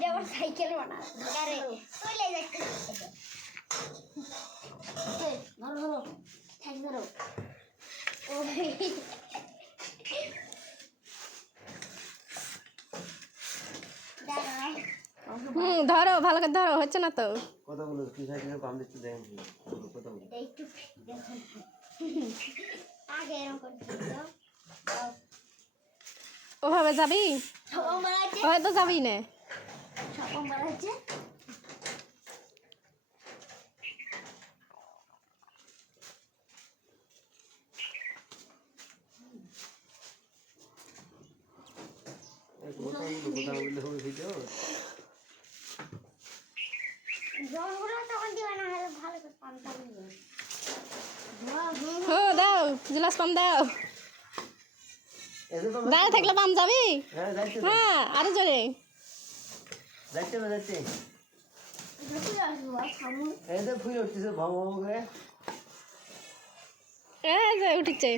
এটা আমার সাইকেল বানা আরে চলে যাচ্ছে ধরো ধরো ঠ্যাং ধরো ও ধরো ভালো করে ধরো হচ্ছে না তো কথা বলো কি সাইকেলে পাম দিচ্ছি দেখেন কথা বলো একটু দেখুন আগে এরকম করে দাও ওভাবে যাবি সব মারাচ্ছে হয়তো যাবি না সব মারাচ্ছে কথা বললে হবে ভিডিও জলগুলো তখন দিবে না হলে ভালো করে পানটা দিবে হ্যাঁ দাও জিলাস পাম দাও এদের তো দাঁড়িয়ে থাকলে পাম যাবি হ্যাঁ যাইতে হ্যাঁ আরো জোরে যাইতে না যাইতে দেখি আসবো সামু এদের ফুল উঠতেছে ভাও ভাও করে যে উঠেছে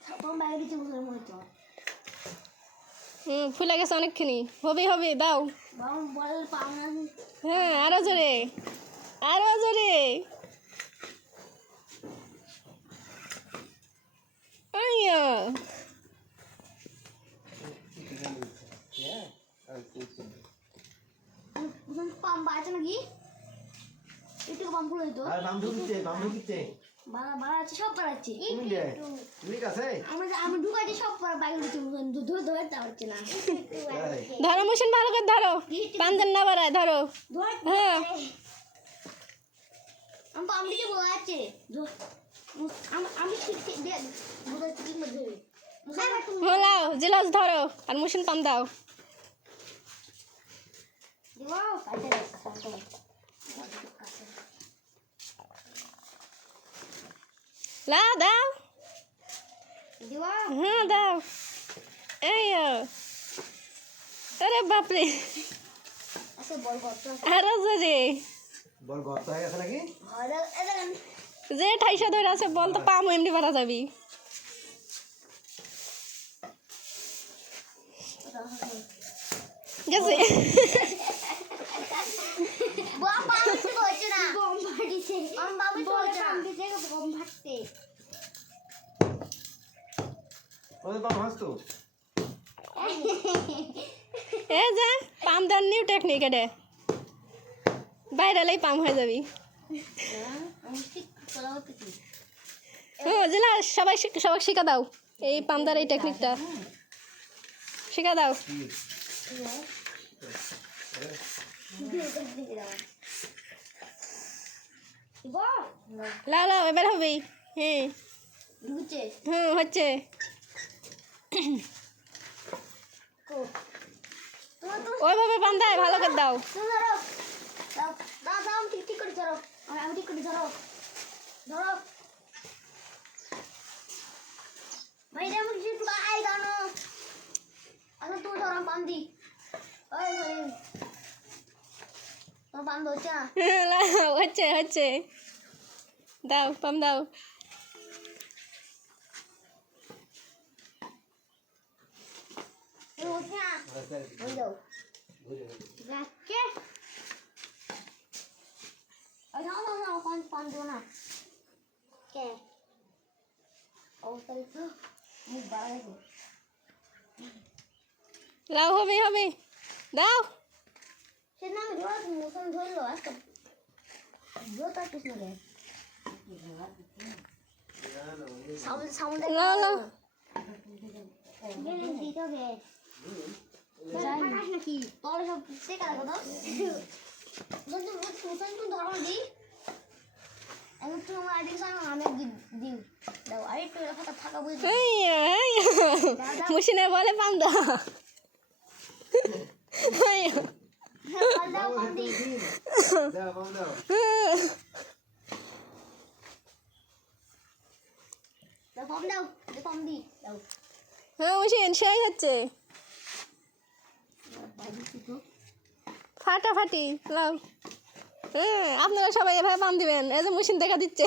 সব বাইরে চলে মতো ফুলে গেছে অনেকখানি হবে হবে দাও বাবা বল পাওনা হ্যাঁ আরো জোরে আরো জোরে আইয়া পাম বাজে নাকি একটু পাম ফুল হইতো আর বাম ঢুকছে বাড়া বাড়াচ্ছে সব বাড়াচ্ছে তুমি দে ঠিক আছে আমি ঢুকাইছি সব বাইরে ধরে ধরে তা হচ্ছে না ধরো মেশিন ভালো করে ধরো পাঞ্জান না বাড়ায় ধরো হ্যাঁ আমি পামটিকে বোঝাচ্ছে আমি ঠিক ঠিক দেখ বোঝাচ্ছি ঠিক মধ্যে হলাও জিলাস ধরো আর মেশিন পাম দাও দিবাও কাটে লা দাও দিবাও হ্যাঁ দাও এই আরে বাপরে আচ্ছা বল কত আরো জোরে বল গর্ত হয়ে গেছে নাকি আরে এটা যে ঠাইসা ধরে আছে বল তো পাম এমনি বাড়া যাবি গেছে বাবা আমি বলছি না বম ফাটিছে আমি বাবা বলছি না আমি থেকে বম ফাটতে ওদের বাম হাসতো এ যা পাম দেওয়ার নিউ টেকনিক এটা বাইরে লাই পাম হয়ে যাবি আমি ঠিক করা হচ্ছে জিলা সবাই সবাই শিখা দাও এই পাম দেওয়ার এই টেকনিকটা শিখা দাও লাও লাও এবার হবেই হ্যাঁ ঢুকছে হচ্ছে ওইভাবে পাম দেয় ভালো করে দাও তুমি ধরো দাও দাও দাও আমি ঠিক করে ধরো আমি ঠিক করে ধরো ধরো ভাই রে আমি কিছু আই গানো আচ্ছা তুই ধরো পাম দি ওই ভাই তোমার পাম ধরছে না হচ্ছে হচ্ছে দাও পাম দাও তুমি হচ্ছে না ওই দাও যাচ্ছে ওই দাও দাও দাও পাম দিও না কে অবস্থা দেখো মুখ বাড়া দেখো লাও হবে হবে দাও সে না আমি ধরো মোশন ধরলো আজকে জোতা কিছু না সাউন্ড সাউন্ড লাও লাও গেলে দিতে হবে নাকি তোর সব শেখা লাগো তো মোশন তুই ধরো দি আমি তো আমার আইডি সাইন আমি দিউ দাও আরে একটু ফাঁকা ফাঁকা বুঝি মেশিনে বলে পাম দাও দাও পাম দি দাও বাম দাও দাও পাম দাও পাম দি দাও হ্যাঁ মেশিন সেই হচ্ছে ফাটাফাটি লাও হ্যাঁ আপনারা সবাই এভাবে পাম দিবেন এই যে মেশিন দেখা দিচ্ছে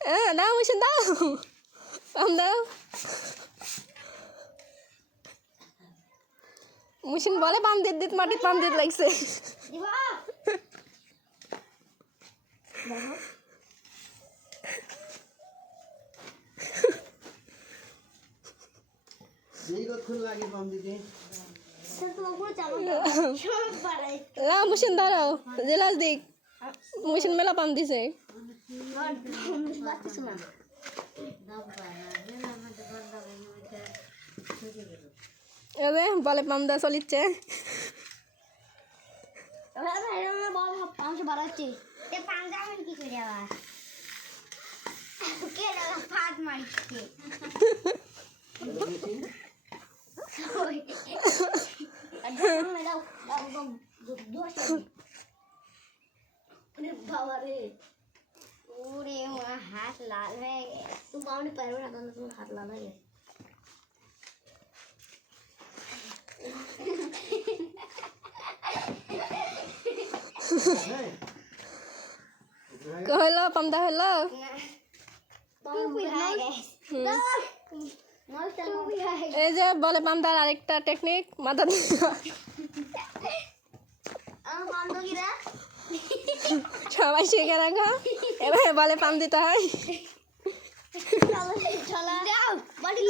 দাও মুশিন দাও পাম দাও মুশিন বলে পাম দিত মাটি পাম দিত লাগছে দিবা দেখো এই কতক্ষণ লাগে পাম দিতে স্যার তো পুরো চালু সব বাড়াই না মুশিন ধরো জেলাস দিক মুশিন মেলা পাম দিছে বাচ্চা শোনা এবে বলে পাম দা চলিচ্ছে পাঁচশো বাড়াচ্ছি এ পাঁচটা আমি কি করে আবার কে ফাঁদ মারিছে বাবা রে ওরে আমার হাত লাল হয়ে গেছে তুমি পাওনি পারবে না তাহলে তোমার হাত লাল হয়ে গেছে হইলো পাম দা হইলো এই যে বলে পাম দার আরেকটা টেকনিক মাথা সবাই শিখে রাখো এবার বলে পাম দিতে হয় মারি